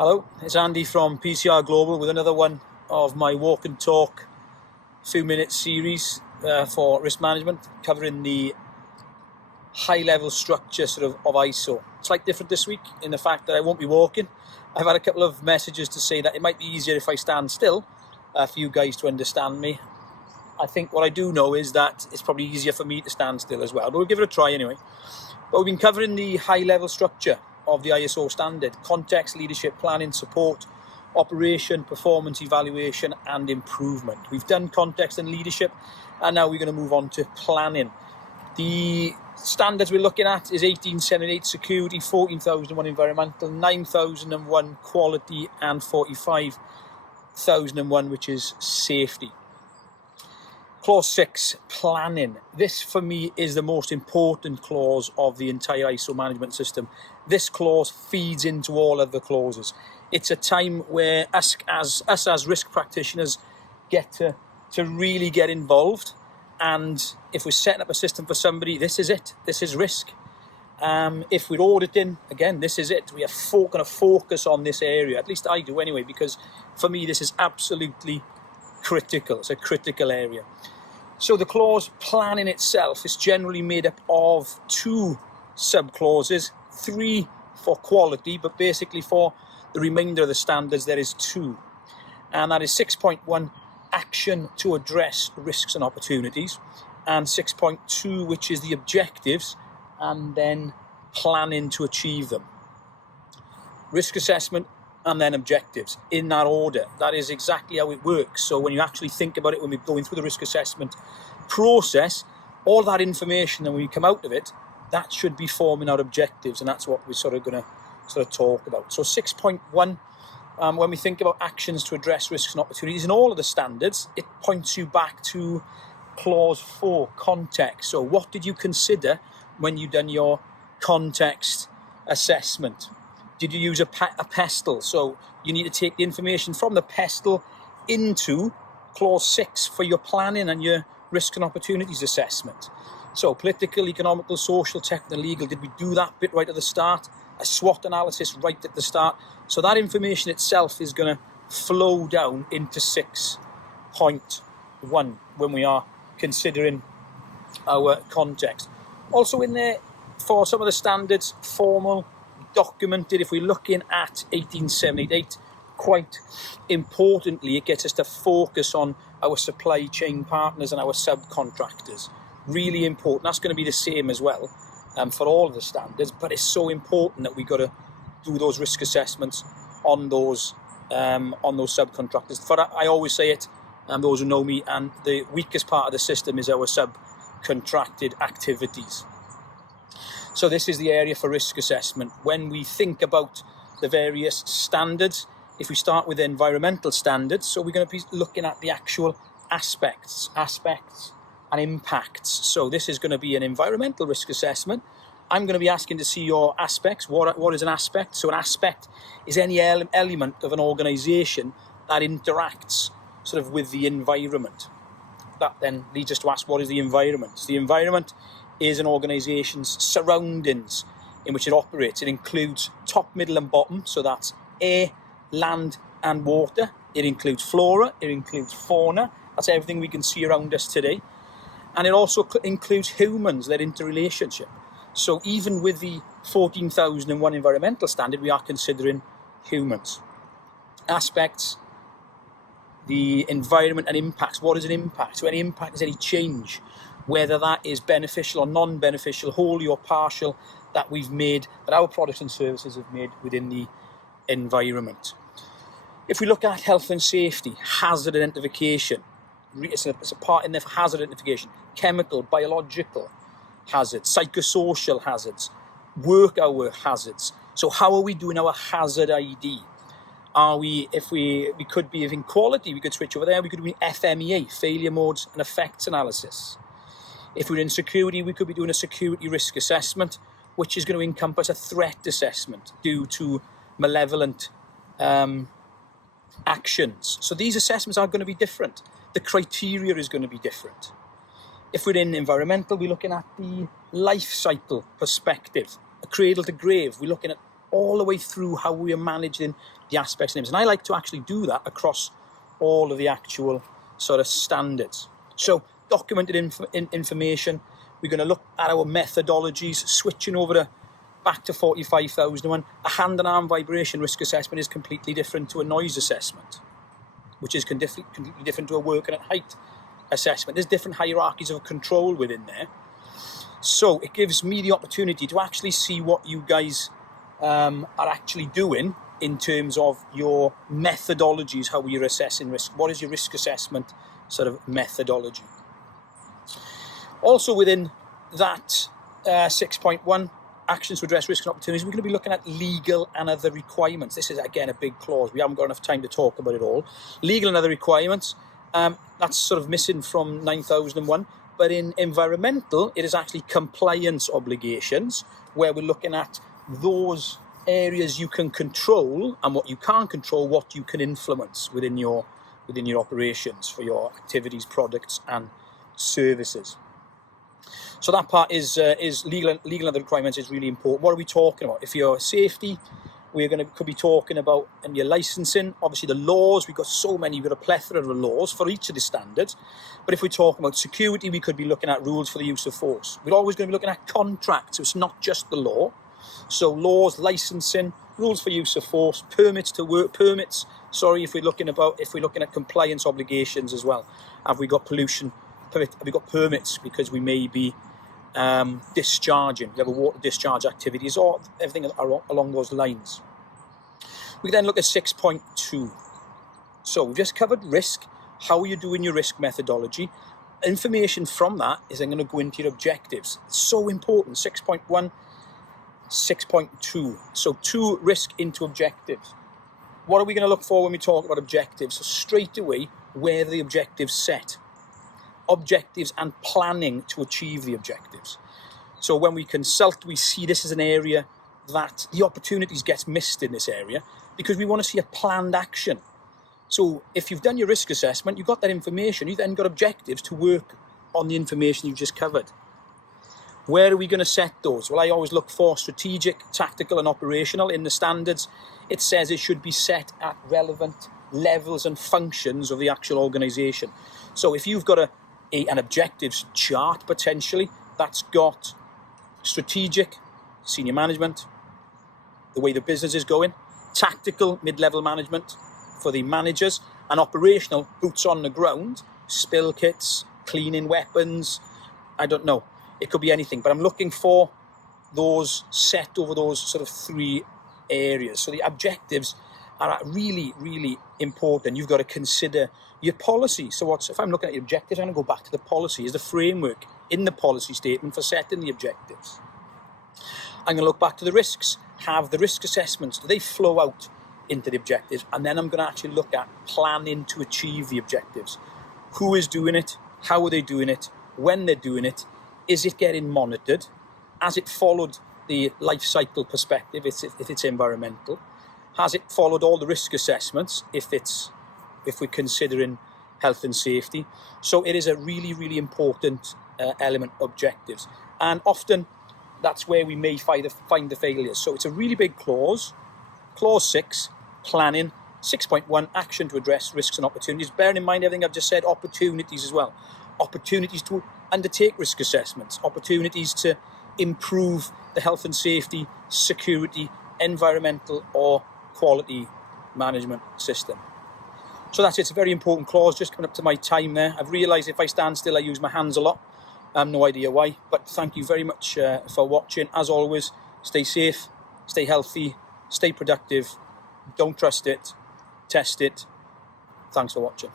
Hello, it's Andy from PCR Global with another one of my walk and talk few minute series for risk management, covering the high level structure of ISO. It's like different this week in the fact that I won't be walking. I've had a couple of messages to say that it might be easier if I stand still for you guys to understand me. I think what I do know is that it's probably easier for me to stand still as well, but we'll give it a try anyway. But we've been covering the high level structure of the ISO standard: context, leadership, planning, support, operation, performance evaluation and improvement. We've done context and leadership, and now we're going to move on to planning. The standards we're looking at is 1878 security, 14,001 environmental, 9,001 quality and 45,001 which is safety. Clause 6, planning. This for me is the most important clause of the entire ISO management system. This clause feeds into all other clauses. It's a time where us as risk practitioners get to really get involved. And if we're setting up a system for somebody, this is it. This is risk. If we're auditing, again, this is it. We are going to focus on this area. At least I do anyway, because for me, this is absolutely critical. It's a critical area. So the clause planning itself is generally made up of 2 sub-clauses, 3 for quality, but basically for the remainder of the standards there is 2. And that is 6.1, action to address risks and opportunities, and 6.2, which is the objectives, and then planning to achieve them. Risk assessment and then objectives, in that order. That is exactly how it works. So when you actually think about it, when we're going through the risk assessment process, all that information, and when we come out of it, that should be forming our objectives, and that's what we're going to talk about. So 6.1, when we think about actions to address risks and opportunities in all of the standards, it points you back to clause 4, context. So what did you consider when you done your context assessment? Did you use a pestle? So you need to take the information from the pestle into clause 6 for your planning and your risk and opportunities assessment. So political, economical, social, technical, legal, did we do that bit right at the start? A SWOT analysis right at the start? So that information itself is going to flow down into 6.1 when we are considering our context. Also in there, for some of the standards, formal, documented. If we're looking at 1878, quite importantly, it gets us to focus on our supply chain partners and our subcontractors. Really important. That's going to be the same as well for all of the standards, but it's so important that we got to do those risk assessments on those subcontractors. I always say it, and those who know me, and the weakest part of the system is our subcontracted activities. So this is the area for risk assessment. When we think about the various standards, if we start with environmental standards, so we're going to be looking at the actual aspects and impacts. So this is going to be an environmental risk assessment. I'm going to be asking to see your aspects. What is an aspect? So an aspect is any element of an organisation that interacts with the environment. That then leads us to ask, what is the environment? So the environment is an organisation's surroundings in which it operates. It includes top, middle and bottom, so that's air, land and water. It includes flora, it includes fauna, that's everything we can see around us today. And it also includes humans, their interrelationship. So even with the 14,001 environmental standard, we are considering humans. Aspects, the environment and impacts. What is an impact? So any impact is any change, whether that is beneficial or non-beneficial, wholly or partial, that we've made, that our products and services have made within the environment. If we look at health and safety, hazard identification, it's a part in there for hazard identification, chemical, biological hazards, psychosocial hazards, work hour hazards. So how are we doing our hazard ID? If we could be in quality, we could switch over there. We could be FMEA, failure modes and effects analysis. If we're in security, we could be doing a security risk assessment, which is going to encompass a threat assessment due to malevolent actions. So these assessments are going to be different. The criteria is going to be different. If we're in environmental, we're looking at the life cycle perspective, a cradle to grave. We're looking at all the way through how we are managing the aspects and names. And I like to actually do that across all of the actual sort of standards. So documented information, we're going to look at our methodologies, switching over back to 45,001. A hand and arm vibration risk assessment is completely different to a noise assessment, which is completely different to a working at height assessment. There's different hierarchies of control within there. So it gives me the opportunity to actually see what you guys are actually doing in terms of your methodologies, how you're assessing risk. What is your risk assessment sort of methodology? Also within that 6.1, actions to address risk and opportunities, we're going to be looking at legal and other requirements. This is, again, a big clause. We haven't got enough time to talk about it all. Legal and other requirements, that's sort of missing from 9001. But in environmental, it is actually compliance obligations, where we're looking at those areas you can control and what you can't control, what you can influence within your operations for your activities, products and services. So that part is legal and other requirements is really important. What are we talking about? If you're safety, could be talking about and your licensing. Obviously the laws, we've got a plethora of laws for each of the standards. But if we're talking about security, we could be looking at rules for the use of force. We're always going to be looking at contracts, so it's not just the law. So laws, licensing, rules for use of force, permits to work, if we're looking at compliance obligations as well. Have we got permits because we may be discharging, we have a water discharge activities or everything along those lines. We then look at 6.2. So we've just covered risk, how you're doing your risk methodology. Information from that is then going to go into your objectives. It's so important. 6.1, 6.2. So 2, risk into objectives. What are we going to look for when we talk about objectives? So straight away, where are the objectives set? Objectives and planning to achieve the objectives. So when we consult, we see this as an area that the opportunities gets missed in this area because we want to see a planned action. So if you've done your risk assessment, you've got that information, you've then got objectives to work on the information you've just covered. Where are we going to set those? Well, I always look for strategic, tactical and operational. In the standards, it says it should be set at relevant levels and functions of the actual organisation. So if you've got an objectives chart potentially that's got strategic, senior management, the way the business is going, tactical, mid-level management for the managers, and operational, boots on the ground, spill kits, cleaning weapons, I don't know, it could be anything, but I'm looking for those set over those sort of 3 areas. So the objectives are really, really important. You've got to consider your policy. So if I'm looking at your objectives, I'm going to go back to the policy. Is the framework in the policy statement for setting the objectives. I'm going to look back to the risks. Have the risk assessments, do they flow out into the objectives? And then I'm going to actually look at planning to achieve the objectives. Who is doing it? How are they doing it? When they're doing it? Is it getting monitored? Has it followed the life cycle perspective if it's environmental? Has it followed all the risk assessments if we're considering health and safety? So it is a really, really important element, objectives. And often that's where we may find the failures. So it's a really big clause. Clause 6, planning. 6.1, action to address risks and opportunities. Bearing in mind everything I've just said, opportunities as well. Opportunities to undertake risk assessments. Opportunities to improve the health and safety, security, environmental or quality management system. So that's it. It's a very important clause. Just coming up to my time there. I've realised if I stand still, I use my hands a lot. I have no idea why. But thank you very much for watching. As always, stay safe, stay healthy, stay productive. Don't trust it. Test it. Thanks for watching.